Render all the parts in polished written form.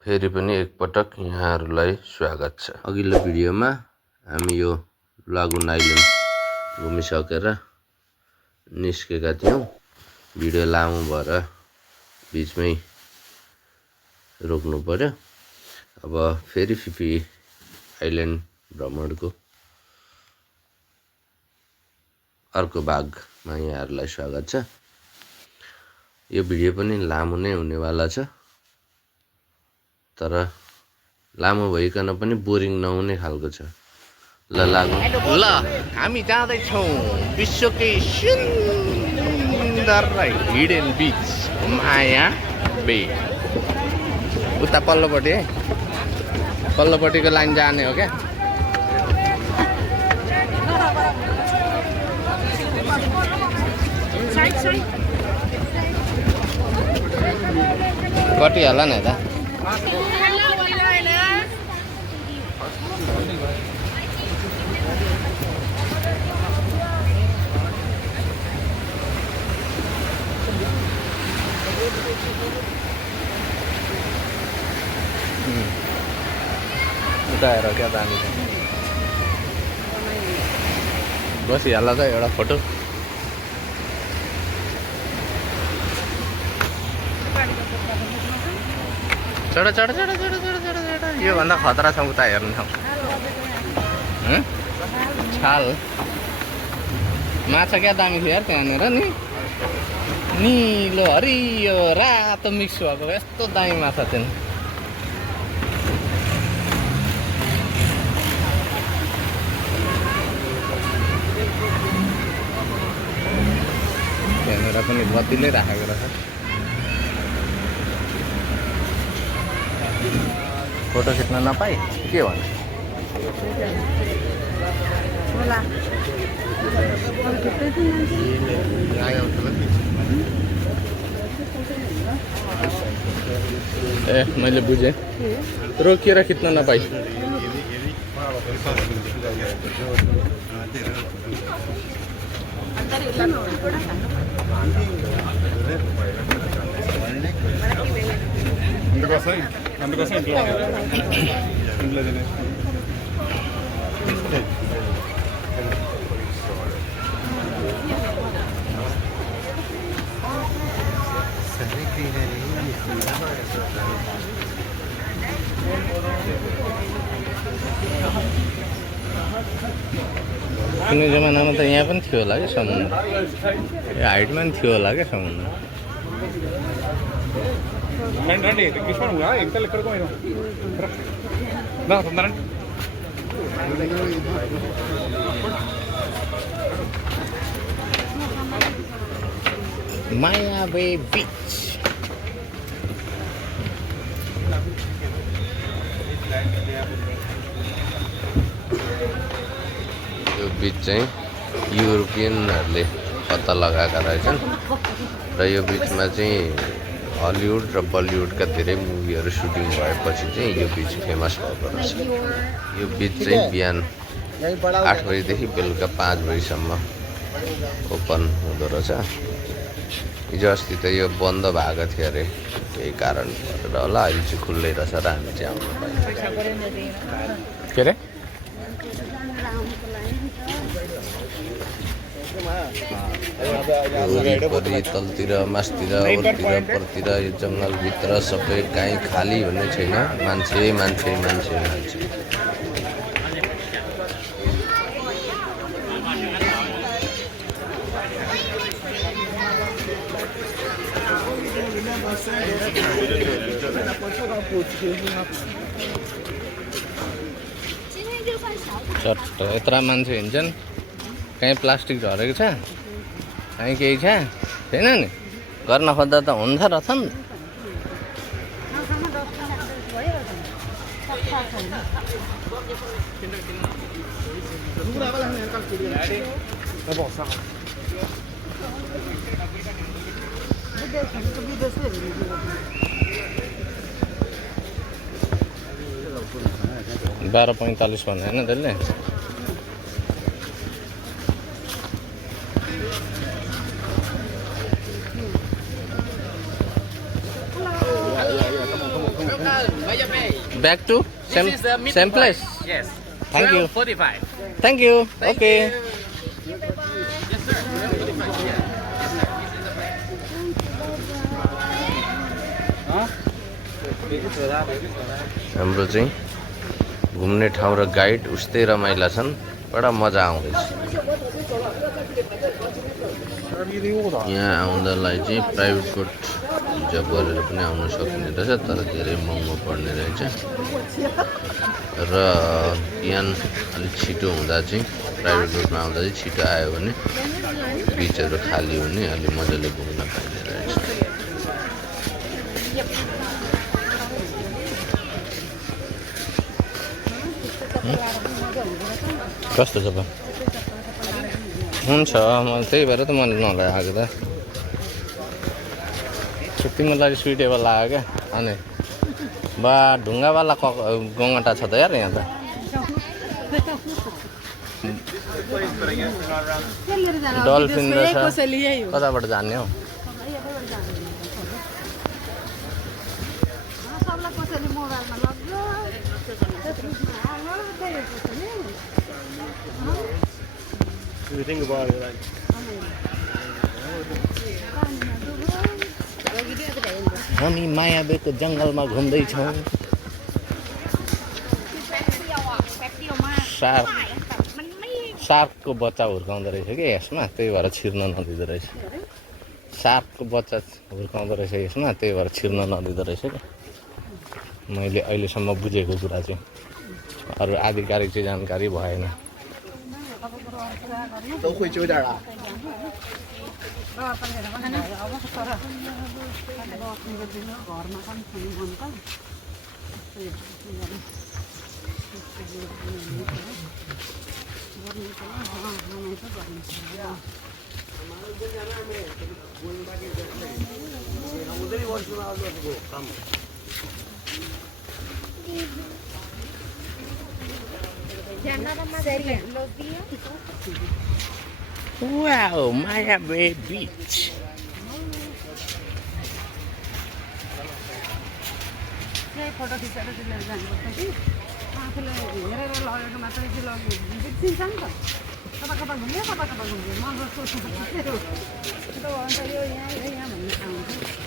फेरि पनि एकपटक यहाँहरूलाई स्वागत छ। अघिल्लो भिडियोमा हामी यो लागुन आइल्यान्ड घुमिसकेर निस्केका थियौँ। भिडियो लामो भएर बिचमै रोक्नु पर्यो। अब फेरि फिफी आइल्यान्ड भ्रमणको अर्को भागमा यहाँहरूलाई स्वागत छ। यो भिडियो पनि लामो नै हुनेवाला छ, तर लामो भइकन पनि बोरिङ नहुने खालको छ। ल हामी जाँदैछौँ विश्वकै सुन्दर हिडन बीच माया बे। उता पल्लोपट्टि है, पल्लोपट्टिको लाइन जाने हो क्या। कति होला नि त उता हेर क्या दामी छ। बसिहाल्ला त एउटा फोटो। चढ योभन्दा खतरा छ उता हेर्नु ठाउँ। छाल माछा क्या दामी थियो यार त्यहाँनिर नि। निलो हरियो रातो मिक्स भएको यस्तो दामी माछा थियो। त्यहाँनिर पनि बत्तीले राखेको रहेछ। फोटो खिच्न नपाई के भन्नु। ए मैले बुझेँ, रोकिएर खिच्न नपाई। कुनै जमानामा त यहाँ पनि थियो होला क्या समुद्र। यो हाइटमा पनि थियो होला क्या समुद्र। माया बे बीच। यो बीच चाहिँ युरोपियनहरूले पत्ता लगाएका रहेछन् र यो बीचमा चाहिँ हलिउड र बलिउडका धेरै मुभीहरू सुटिङ भएपछि चाहिँ यो बीच फेमस भएको रहेछ। यो बीच चाहिँ बिहान 8 बजीदेखि बेलुका 5 बजीसम्म ओपन हुँदो रहेछ। हिजो अस्ति त यो बन्द भएको थियो अरे, केही कारण भएर होला। अहिले चाहिँ खुल्लै रहेछ र हामी चाहिँ आउनु पाइन्छ। के अरे वरिपरि तलतिर मासतिर उरतिर परतिर यो जङ्गलभित्र सबै काहीँ खाली भन्ने छैन। मान्छे मान्छे मान्छे मान्छे। चट्ट यत्रो मान्छे हिँड्छन्। कहीँ प्लास्टिक झरेको छ, कहीँ केही छ छैन नि। गर्न खोज्दा त हुन्छ रहेछ नि। बाह्र 45 भन्यो होइन त्यसले। Back to same place. Yes. Thank you. 45. Thank you. Okay. हाम्रो चाहिँ घुम्ने ठाउँ र गाइड उस्तै रमाइला छन् बडा मजा आउँदैछ यहाँ आउँदालाई चाहिँ प्राइभेट कोट जब गरेर पनि आउन सकिने रहेछ तर धेरै महँगो पर्ने रहेछ र बिहान अलिक छिटो हुँदा चाहिँ प्राइभेट कोटमा आउँदा चाहिँ छिटो आयो भने बिचहरू खाली हुने अलि मजाले घुम्न पाइने रहेछ कस्तो छ त हुन्छ म त्यही भएर त मैले नलागेको त तिम्रो लागि सुइटेबल लाग्यो क्या अनि बा ढुङ्गावाला गङ्गटा छ त यार यहाँ त डल्फिन रहेछ कताबाट जाने हौ हामी मायाबेको जङ्गलमा घुम्दैछौँ सार्कको बच्चा हुर्काउँदो रहेछ कि यसमा त्यही भएर छिर्न नदिँदो रहेछ सार्कको बच्चा हुर्काउँदो रहेछ यसमा त्यही भएर छिर्न नदिँदो रहेछ क्या मैले अहिलेसम्म बुझेको कुरा चाहिँ अरू आधिकारिक चाहिँ जानकारी भएन Wow, Maya Bay Beach. Photo खिचेर लिएर जानुपर्छ कि आफूले हेरेर लगेको मात्रै चाहिँ बिर्सिन्छ नि त कता कता घुम्यो कता कता घुम्यो मन सोच्नु अन्त यो यहाँ भन्ने आउँछ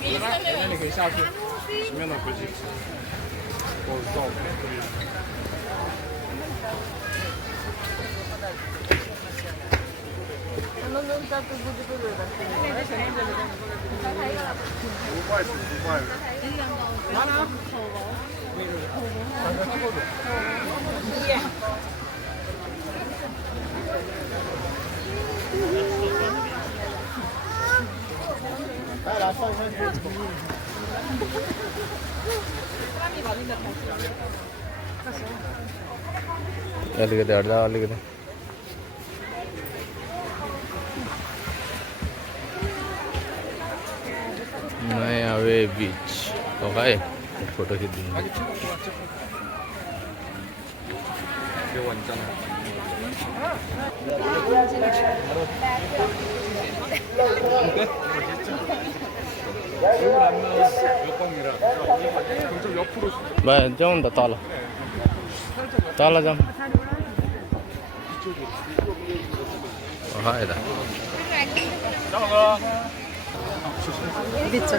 你可以下去，前面的飞机，我照可以。अलिकति हट्दा अलिकति Maya Bay Beach okay photo खिच्दिनु भाइ जाउँ नि त तल तल जाउँ यता बिचको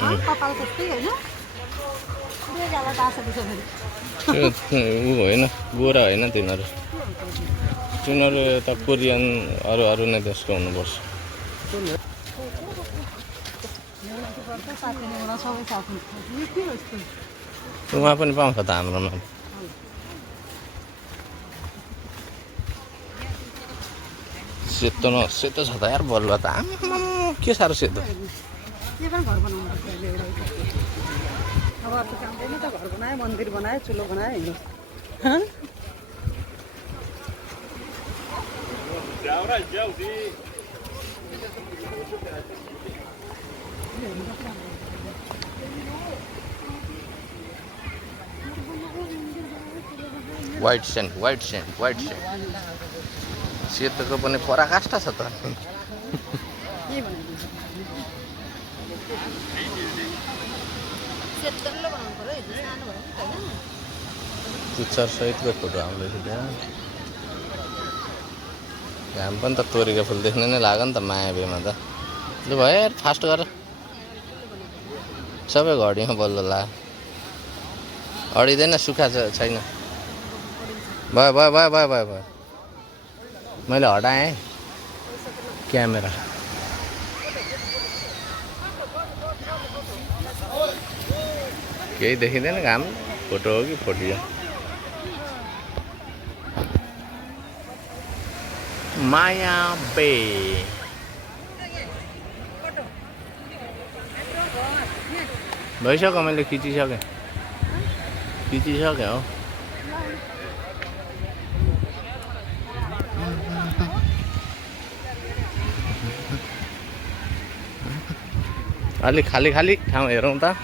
होइन कपाल कस्तै होइन जाला तासा दिसो फेरि ऊ होइन गोरा होइन तिनीहरू तिनीहरू त कोरियन अरू नै देशको हुनुपर्छ साथीले मलाई सबै साथी यो के हो यस्तो उहाँ पनि पाउँछ त हाम्रोमा सेतो न सेतो छ त यार बलुवा त आम्मामा के साह्रो सेतो के पनि घर बनाउनु पर्छ अहिले एउटा अब अर्को काम छैन त घर बनायो मन्दिर बनायो चुलो बनायो होइन वाइट सेन्ट सेतोको पनि पराकाष्ठा छ त के बनाइदिन्छ सेतोले बनाउनु पर्यो है सानो भयो नि त होइन पुच्छर सहितको फोटो आउँदैछ त्यहाँ घाम पनि त तोरीको फुल देख्ने नै लाग्यो नि त माया बेमा त लु भयो यार फास्ट गर सबै घडीमा बल्ल ला अडिँदैन सुक्खा छैन भयो मैले हटाएँ क्यामेरा केही देखिँदैन घाम फोटो हो कि फोटियो माया बे भइसक्यो मैले खिचिसकेँ हो अलिक खाली ठाउँ हेरौँ त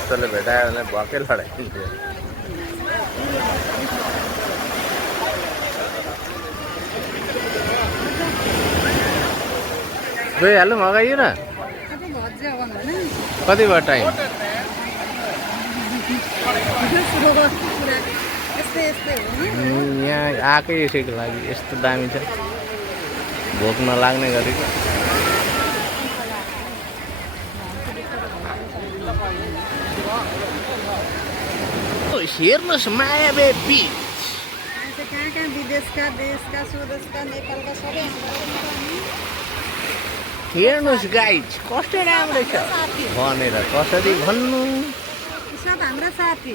त्यस्तोले भेटायो भने भकै लडाइदिन्थ्यो गइहाल्नु मगाइयो र कति भयो टाइम यहाँ आएकै यसैको लागि यस्तो दामी छ भोक नलाग्ने गरेको हेर्नुहोस् माया बे बीच कहाँ विदेशका देशका स्वदेशका नेपालका सबै हेर्नुहोस् गाइज कस्तो राम्रो छ भनेर कसरी भन्नु सब हाम्रा साथी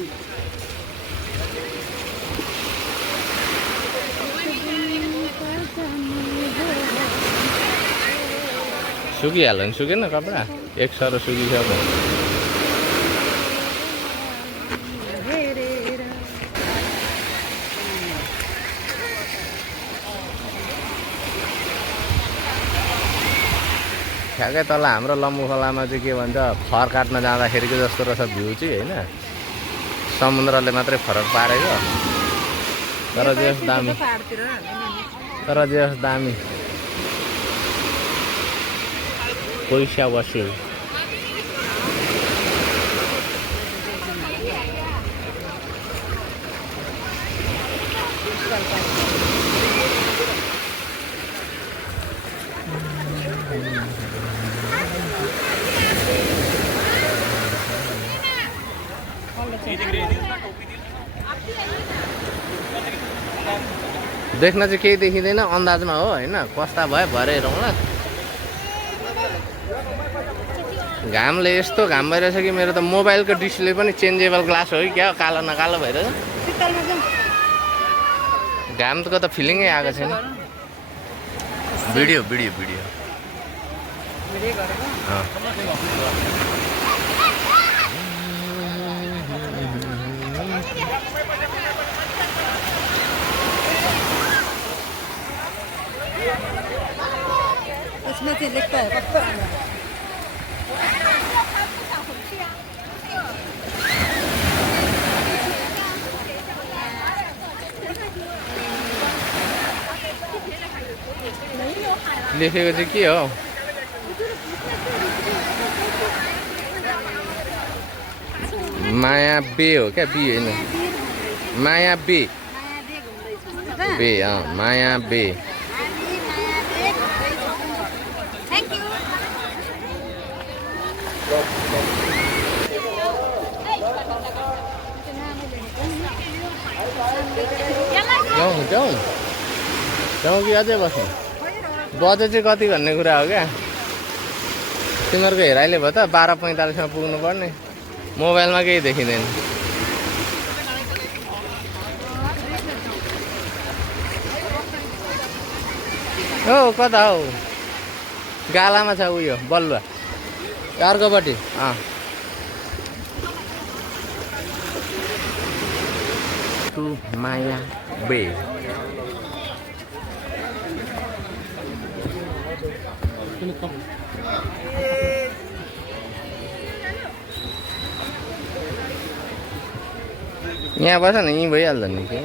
सुकिहाल्यो नि सुकेन कपडा एक सरो सुकिसक्यो ठ्याक्कै तल हाम्रो लम्बु खोलामा चाहिँ के भन्छ फर काट्न जाँदाखेरिको जस्तो रहेछ भ्यू चाहिँ होइन समुद्रले मात्रै फरक पारेको तर जे दामी पैसा वसुल देख्न चाहिँ केही देखिँदैन अन्दाजमा हो होइन कस्ता भयो भरे हेरौँला घामले यस्तो घाम भइरहेछ कि मेरो त मोबाइलको डिस्प्ले पनि चेन्जेबल ग्लास हो कि क्या कालो न कालो भइरहेछ घामको त फिलिङै आएको छैन भिडियो भिडियो गरेको इसमें से लिखता है कब तक लेखेको चाहिँ के हो माया बे हो क्या बी होइन माया बे बे माया बे जाउँ जाउँ जाउँ कि अझै बस्नु बजेट चाहिँ कति भन्ने कुरा हो क्या तिमीहरूको हेराइले भयो त 12:45मा पुग्नु पर्ने मोबाइलमा केही देखिँदैन हो कता हौ गालामा छ उयो बलुवा अर्कोपट्टि टु माया बे यहाँ बस न यहीँ भइहाल्छ नि के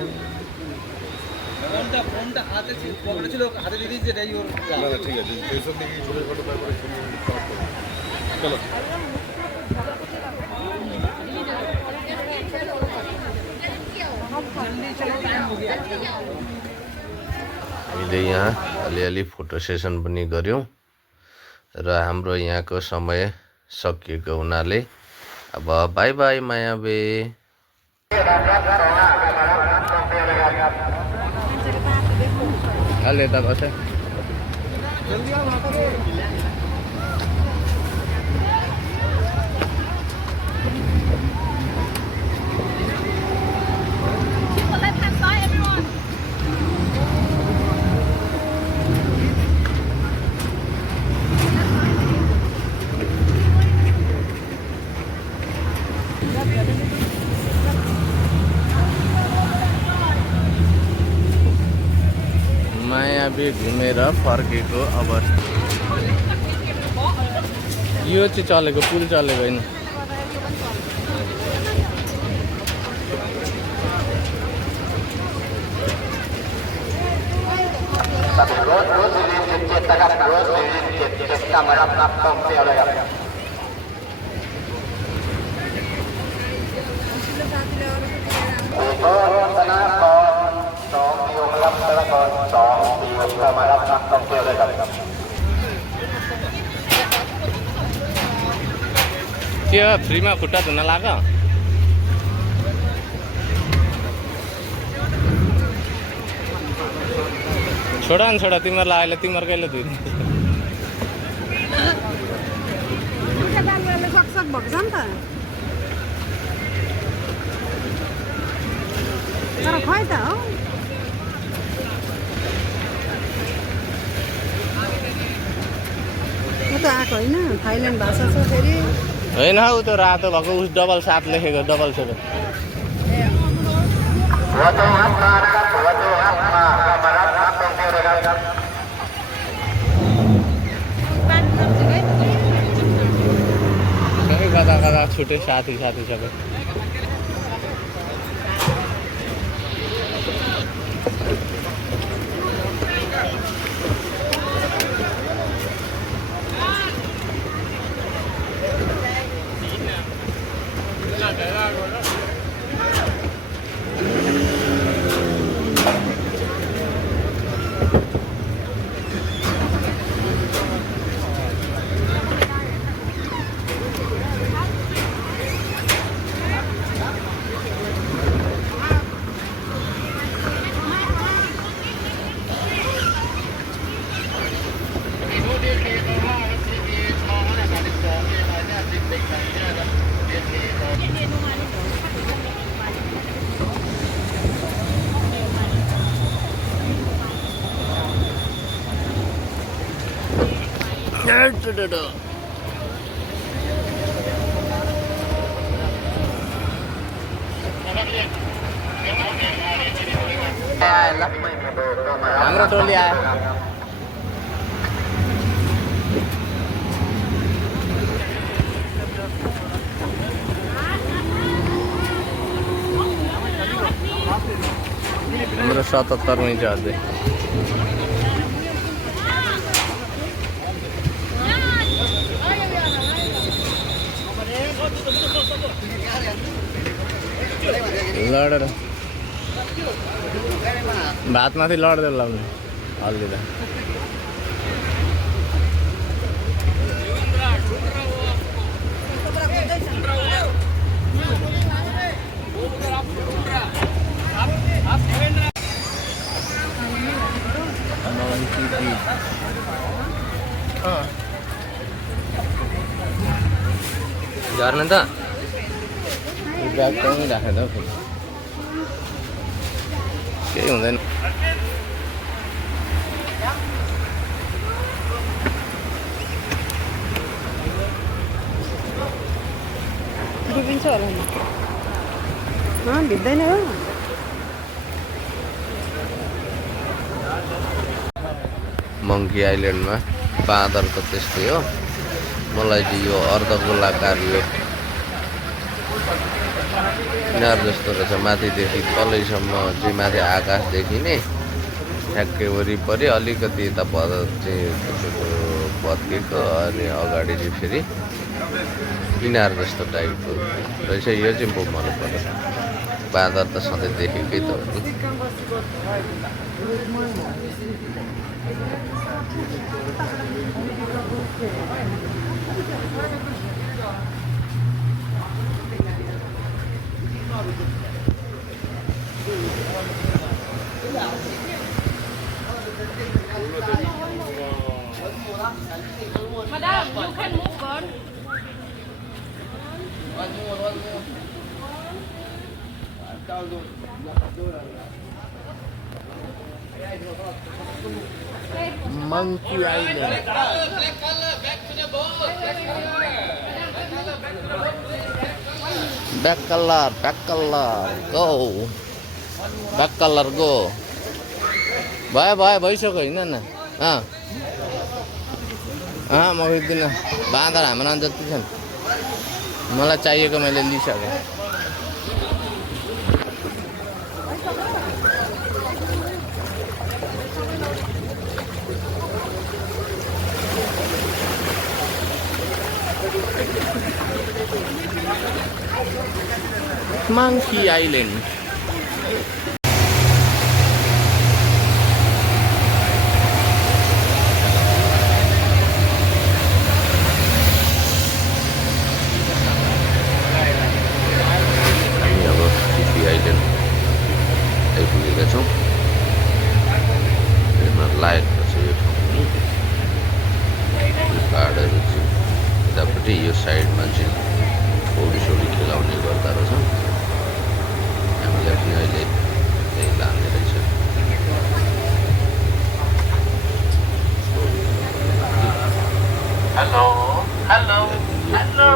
हामीले यहाँ अलिअलि फोटो सेसन पनि गऱ्यौँ र हाम्रो यहाँको समय सकिएको हुनाले अब बाई बाई मायाबे अहिले यता बस मायाबे घुमेर फर्केको अवस्था यो चाहिँ चलेको पुल चलेको होइन के हो फ्रीमा खुट्टा धुन लाग छोडा न छोडा तिमीहरूलाई अहिले तिमीहरूकैले धुनु सक्छ भएको छ नि त तर खै त हो म त आएको होइन थाइल्यान्ड भाषा छ फेरि होइन हौ त्यो रातो भएको उस डबल 7 लेखेको डबल 7 कता कता छुटे साथी साथी सबै Aduh. हाम्रो टोली आयो हाम्रो 77 मै छ अझै लडेर भातमाथि लड्दै लाउने हल्लिँदा झर्ने त ब्याग पनि राखेर फेरि केही हुँदैन डुबिन्छ होला नि भिज्दैन हो मङ्की आइल्यान्डमा बाँदर त त्यस्तै हो मलाई चाहिँ यो अर्धगोलाकार यो किनार जस्तो रहेछ माथिदेखि तलैसम्म चाहिँ माथि आकाश देखिने ठ्याक्कै वरिपरि अलिकति यता चाहिँ तपाईँको भत्केको अनि अगाडि चाहिँ फेरि किनार जस्तो टाइपको रहेछ यो चाहिँ म मन पर्यो बाँदर त सधैँ देखेकै त हो नि Madam, you can move on. Monkey Island. Back color, go. Back color, go. Bye, भइसक्यो हिँड्न न म हिँड्दिनँ बाँदर हाम्रो जति छन् मलाई चाहिएको मैले लिइसकेँ Monkey Island. यो साइडमा चाहिँ पौडी खेलाउने गर्दा रहेछ हामीले पनि अहिले त्यही लाने रहेछ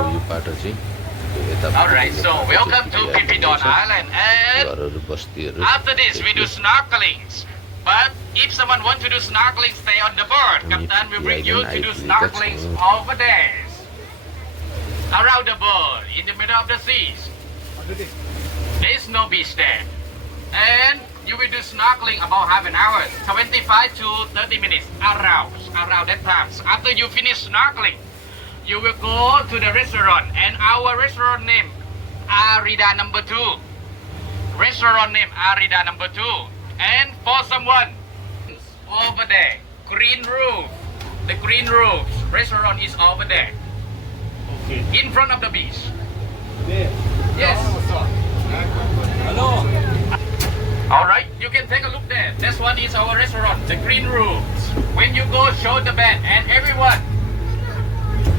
यो बाटो चाहिँ Alright, so welcome to Pipidon Island and घरहरू बस्तीहरू after this we do snorkelings. But if someone wants to do snorkeling, stay on the board. Captain will bring you to do snorkelings over there. Around the board, in the middle of the seas. There is no beach there. And you will do snorkeling about half an hour, 25 to 30 minutes around that time. So after you finish snorkeling, you will go to the restaurant. And our restaurant name, Arida number 2. Restaurant name, Arida number 2. And for someone over there, green roof. The green roof restaurant is over there. Okay. In front of the beach. There. Yes. Hello. Alright, you can take a look there. This one is our restaurant, the green rooms. When you go, show the bed. And everyone,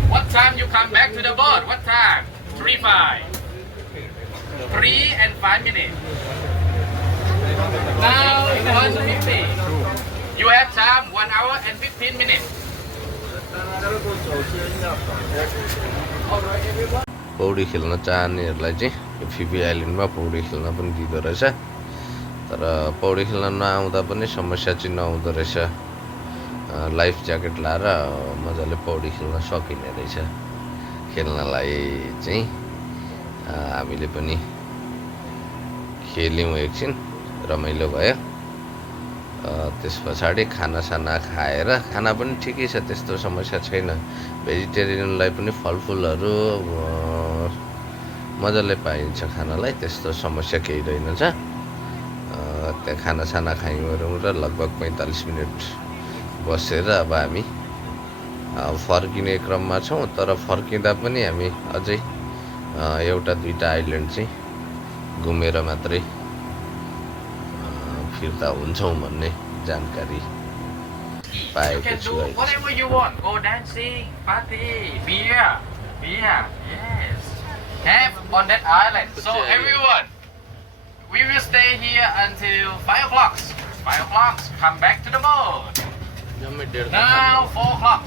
what time you come back to the boat? What time? 3-5. 3 and 5 minutes. Now 1:50. You have time 1 hour and 15 minutes. पौडी खेल्न चाहनेहरूलाई चाहिँ यो Phi Phi आइल्यान्डमा पौडी खेल्न पनि दिँदो रहेछ तर पौडी खेल्न नआउँदा पनि समस्या चाहिँ नहुँदो रहेछ लाइफ ज्याकेट लाएर मजाले पौडी खेल्न सकिने रहेछ खेल्नलाई चाहिँ हामीले पनि खेल्यौँ एकछिन रमाइलो भयो त्यस पछाडि खानासाना खाएर खाना पनि ठिकै छ त्यस्तो समस्या छैन भेजिटेरियनलाई पनि फलफुलहरू मजाले पाइन्छ खानालाई त्यस्तो समस्या केही रहेनछ त्यहाँ खानासाना खायौँ र लगभग 45 मिनट बसेर अब हामी फर्किने क्रममा छौँ तर फर्किँदा पनि हामी अझै एउटा दुईटा आइल्यान्ड चाहिँ घुमेर मात्रै फिर्ता हुन्छौँ भन्ने जानकारी पाएको छु Whatever you want, go dancing, party, beer, yes. Have on that island. So everyone, we will stay here until 5 o'clock. 5 o'clock, come back to the boat. Now 4 o'clock.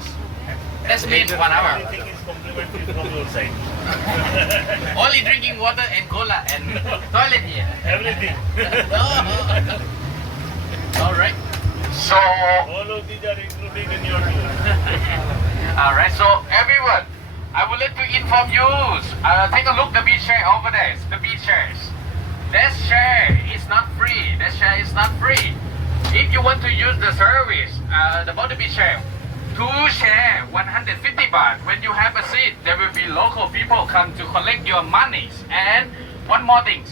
That's means 1 hour. Everything is complimentary from your side. Only drinking water and cola and toilet here. Everything. Alright. So, All of these are included in your tour. alright, so everyone, I would like to inform you, take a look the beach chair over there, the beach chairs. That chair is not free, that chair is not free. If you want to use the service, the body beach chair, to share 150 baht. When you have a seat, there will be local people come to collect your monies. And one more thing,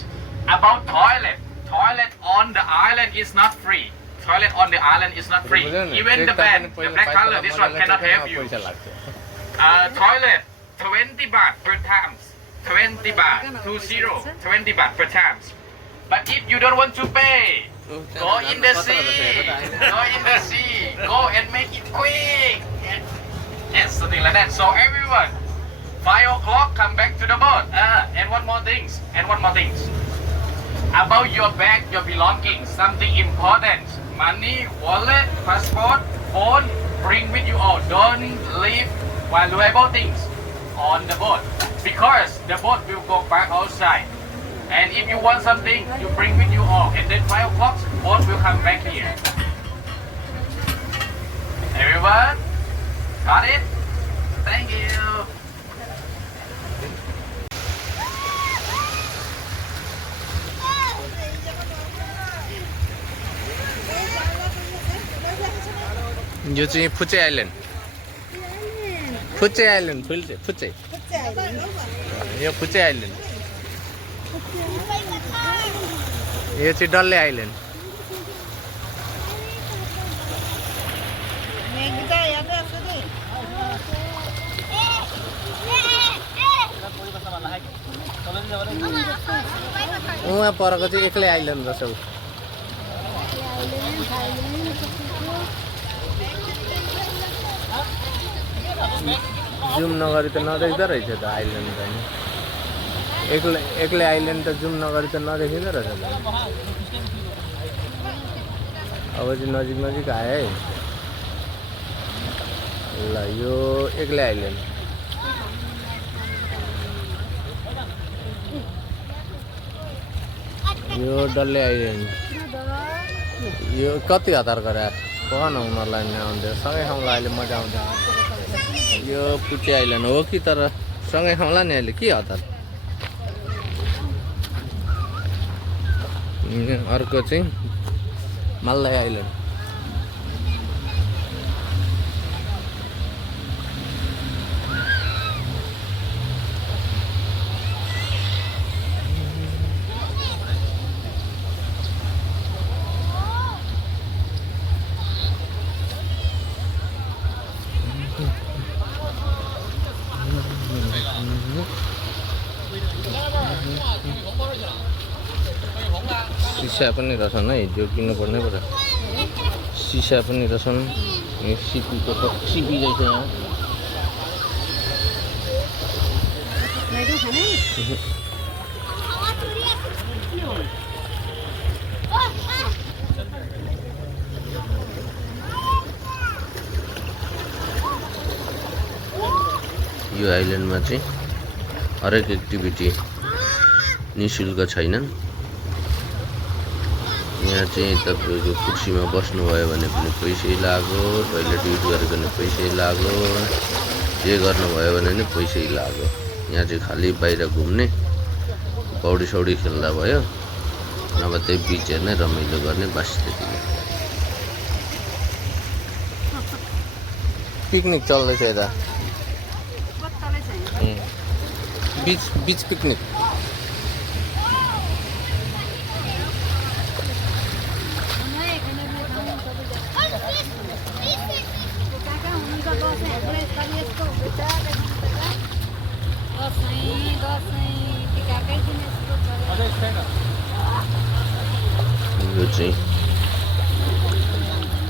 about toilet. Toilet on the island is not free. Toilet on the island is not free. Even the band, the black color, this one cannot help you. Toilet, 20 baht per times. 20 baht, 20 baht per times. But if you don't want to pay, go in the sea. Go in the sea. Go and make it quick. Yes, something like that. So everyone, 5 o'clock, come back to the boat. And one more thing. About your bag, your belongings, something important. Money, wallet, passport, phone, bring with you all. Don't leave valuable things on the boat. Because the boat will go back outside. And if you want something, you bring with you all. And then 5 o'clock, boat will come back here. Everyone, got it? Thank you. यो चाहिँ फुचे island फुचे यो फुचे island यो चाहिँ डल्ले island उहाँ परको चाहिँ एक्लै आइल्यान्ड रहेछ ऊ जुम नगरी त नदेख्दो रहेछ त आइल्यान्ड त नि एक्लै आइल्यान्ड त जुम नगरी त नदेखिँदो रहेछ त अब चाहिँ नजिक आयो है ल यो एक्लै आइल्यान्ड यो डल्ले आइल्यान्ड यो कति हतार गरे कहाँ उनीहरूलाई नि आउँथ्यो सँगै खाउँला अहिले मजा आउँछ यो पुचे आइल्यान्ड हो कि तर सँगै खाउँला नि अहिले के हतार अर्को चाहिँ मालदाई आइल्यान्ड सिसा पनि रहेछन् है त्यो किन्नुपर्ने पऱ्यो सिसा पनि रहेछन् सिपीको सिपी रहेछ यहाँ यो आइल्यान्डमा चाहिँ हरेक एक्टिभिटी निशुल्क छैनन्। यहाँ चाहिँ तपाईँको कुर्सीमा बस्नुभयो भने पनि पैसै लाग्यो, टोइलेट युज गरेको भने पैसै लाग्यो, जे गर्नुभयो भने नि पैसै लाग्यो। यहाँ चाहिँ खालि बाहिर घुम्ने, पौडी सौडी खेल्दा भयो, नभए त्यही बिच हेर्ने, रमाइलो गर्ने, बस त्यति नै। पिकनिक चल्दैछ यता, बिच पिकनिक। यो चाहिँ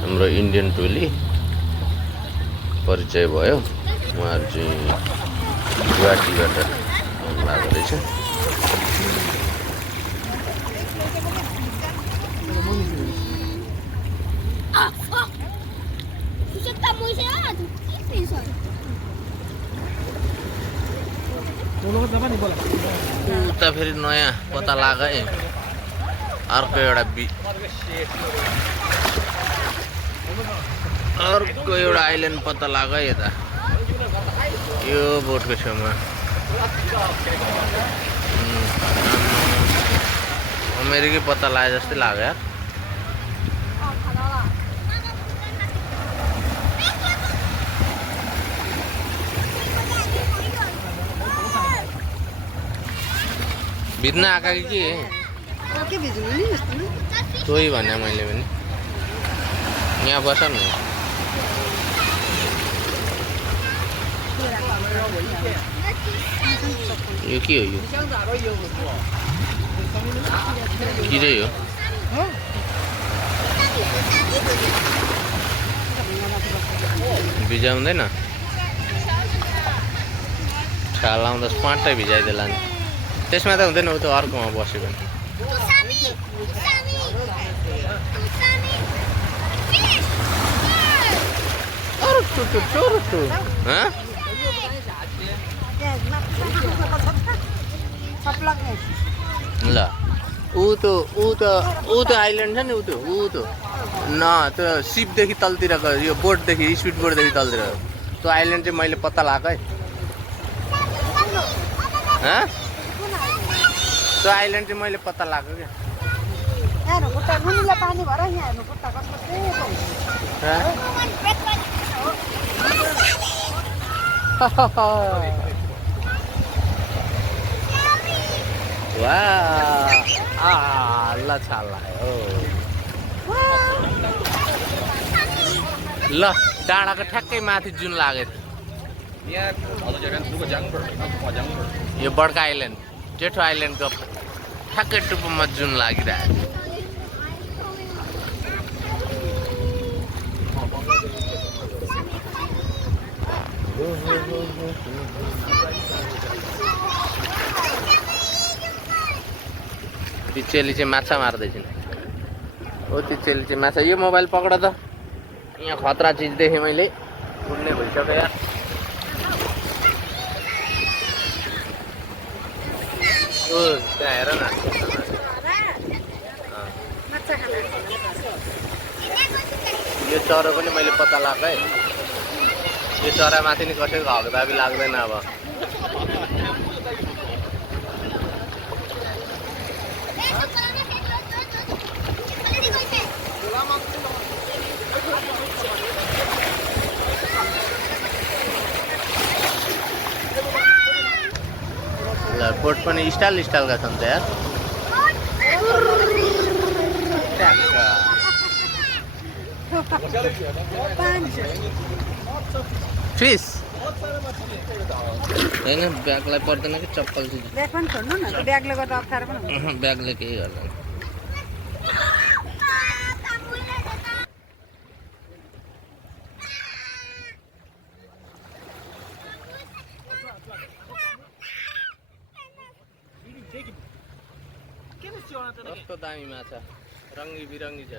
हाम्रो इन्डियन टोली परिचय भयो। उहाँहरू चाहिँ गुवाहाटीबाट आउनुभएको रहेछ। उता फेरि नयाँ पत्ता लाग्यो है, अर्को एउटा आइल्यान्ड पत्ता लाग्यो यता, यो बोटको छेउमा। अमेरिकै पत्ता लागे जस्तै लाग्यो यार। भिज्न आएका कि के सोही भने मैले पनि। यहाँ बस न, यो के हो? यो किरै हो? भिजाउँदैन? छाल लाउँदा स्मार्टै भिजाइदेला नि। त्यसमा त हुँदैन, उ त अर्कोमा बस्यो भने। ल ऊ त आइल्यान्ड छ नि, ऊ त न त्यो सिपदेखि तलतिरको, यो बोटदेखि, स्पिड बोटदेखि तलतिर त्यो आइल्यान्ड चाहिँ मैले पत्ता लगाएको है। त्यो आइल्यान्ड चाहिँ मैले पत्ता लगाएको क्या। ल छाल लाग्यो ल, डाँडाको ठ्याक्कै माथि जुन लागेको यो बड्का आइल्यान्ड, जेठो आइल्यान्डको ठ्याक्कै टुप्पोमा जुन लागिरहेको। ती चेली चाहिँ माछा मार्दैछन्। हो ती चेली चाहिँ माछा। यो मोबाइल पक्ड त, यहाँ खतरा चिज देखेँ मैले, उड्ने भइसक्यो यार। ओ त्यहाँ हेर न, यो चरो पनि मैले पत्ता लगाएको है। यो चरामाथि नि कसैको हकदाबी लाग्दैन अब। बोट पनि स्टाइलका छन् त यार। फिस होइन, ब्यागलाई पर्दैन कि चप्पल चाहिँ। ब्यागले केही गर्दैन। कस्तो दामी माछा, रङ्गी बिरङ्गी छ।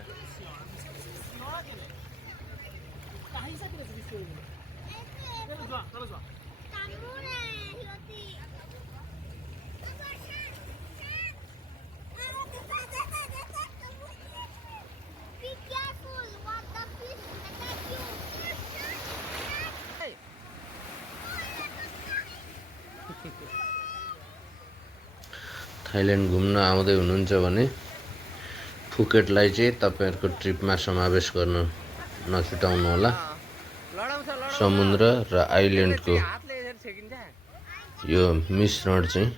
थाइल्यान्ड घुम्न आउँदै हुनुहुन्छ भने फुकेटलाई चाहिँ तपाईँहरूको ट्रिपमा समावेश गर्न नछुटाउनु होला। समुद्र र आइल्यान्डको यो मिश्रण चाहिँ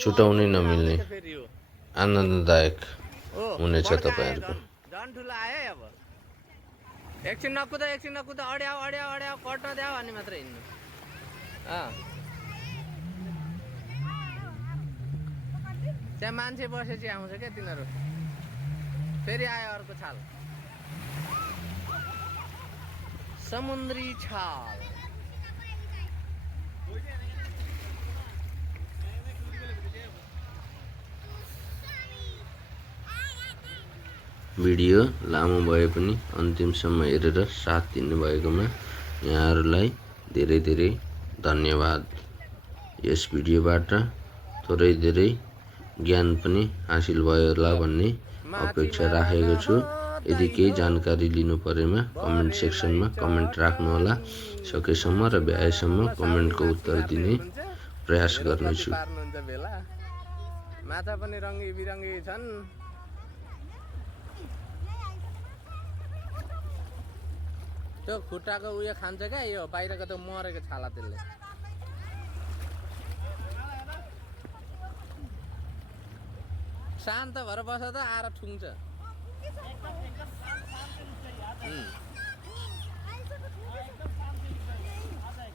छुटाउनै नमिल्ने आनन्ददायक हुनेछ तपाईँहरूको। एकछिन नकुदा अड्याउ कट्न द्याऊ अनि मात्र हिँड्नु। त्यहाँ मान्छे बसेपछि आउँछ क्या तिनीहरू। फेरि आयो अर्को छाल, समुद्री छाल। भिडियो लामो भए पनि अन्तिमसम्म हेरेर साथ दिनुभएकोमा यहाँहरूलाई धेरै धेरै धन्यवाद। यस भिडियोबाट थोरै धेरै ज्ञान पनि हासिल भयो होला भन्ने अपेक्षा राखेको छु। यदि केही जानकारी लिनु परेमा कमेन्ट सेक्सनमा कमेन्ट राख्नुहोला। सकेसम्म र भ्याएसम्म कमेन्टको उत्तर दिने प्रयास गर्नेछु। माछा पनि रङ्गी बिरङ्गी छन्। त्यो खुट्टाको उयो खान्छ क्या, यो बाहिरको त्यो मरेको छाला त्यसले। शान्त भएर बस त आएर ठुङ्छ।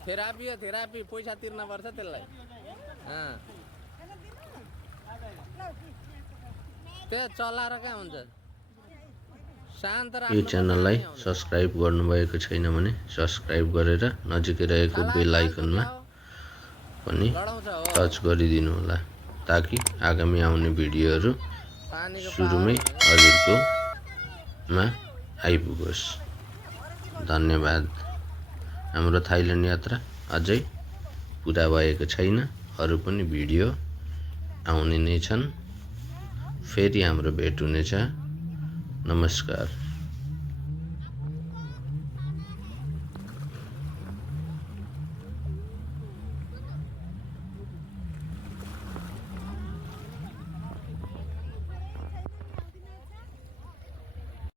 थेरापी पैसा तिर्न पर्छ त्यसलाई। त्यो चलाएर कहाँ हुन्छ। शान्त यो च्यानललाई सब्सक्राइब गर्नुभएको छैन भने सब्सक्राइब गरेर नजिकै रहेको बेल आइकनमा पनि टच गरिदिनु होला, ताकि आगामी आउने भिडियोहरू सुरुमै हजुरकोमा आइपुगोस्। धन्यवाद। हाम्रो थाइल्यान्ड यात्रा अझै पुरा भएको छैन, अरू पनि भिडियो आउने नै छन्। फेरि हाम्रो भेट हुनेछ। नमस्कार।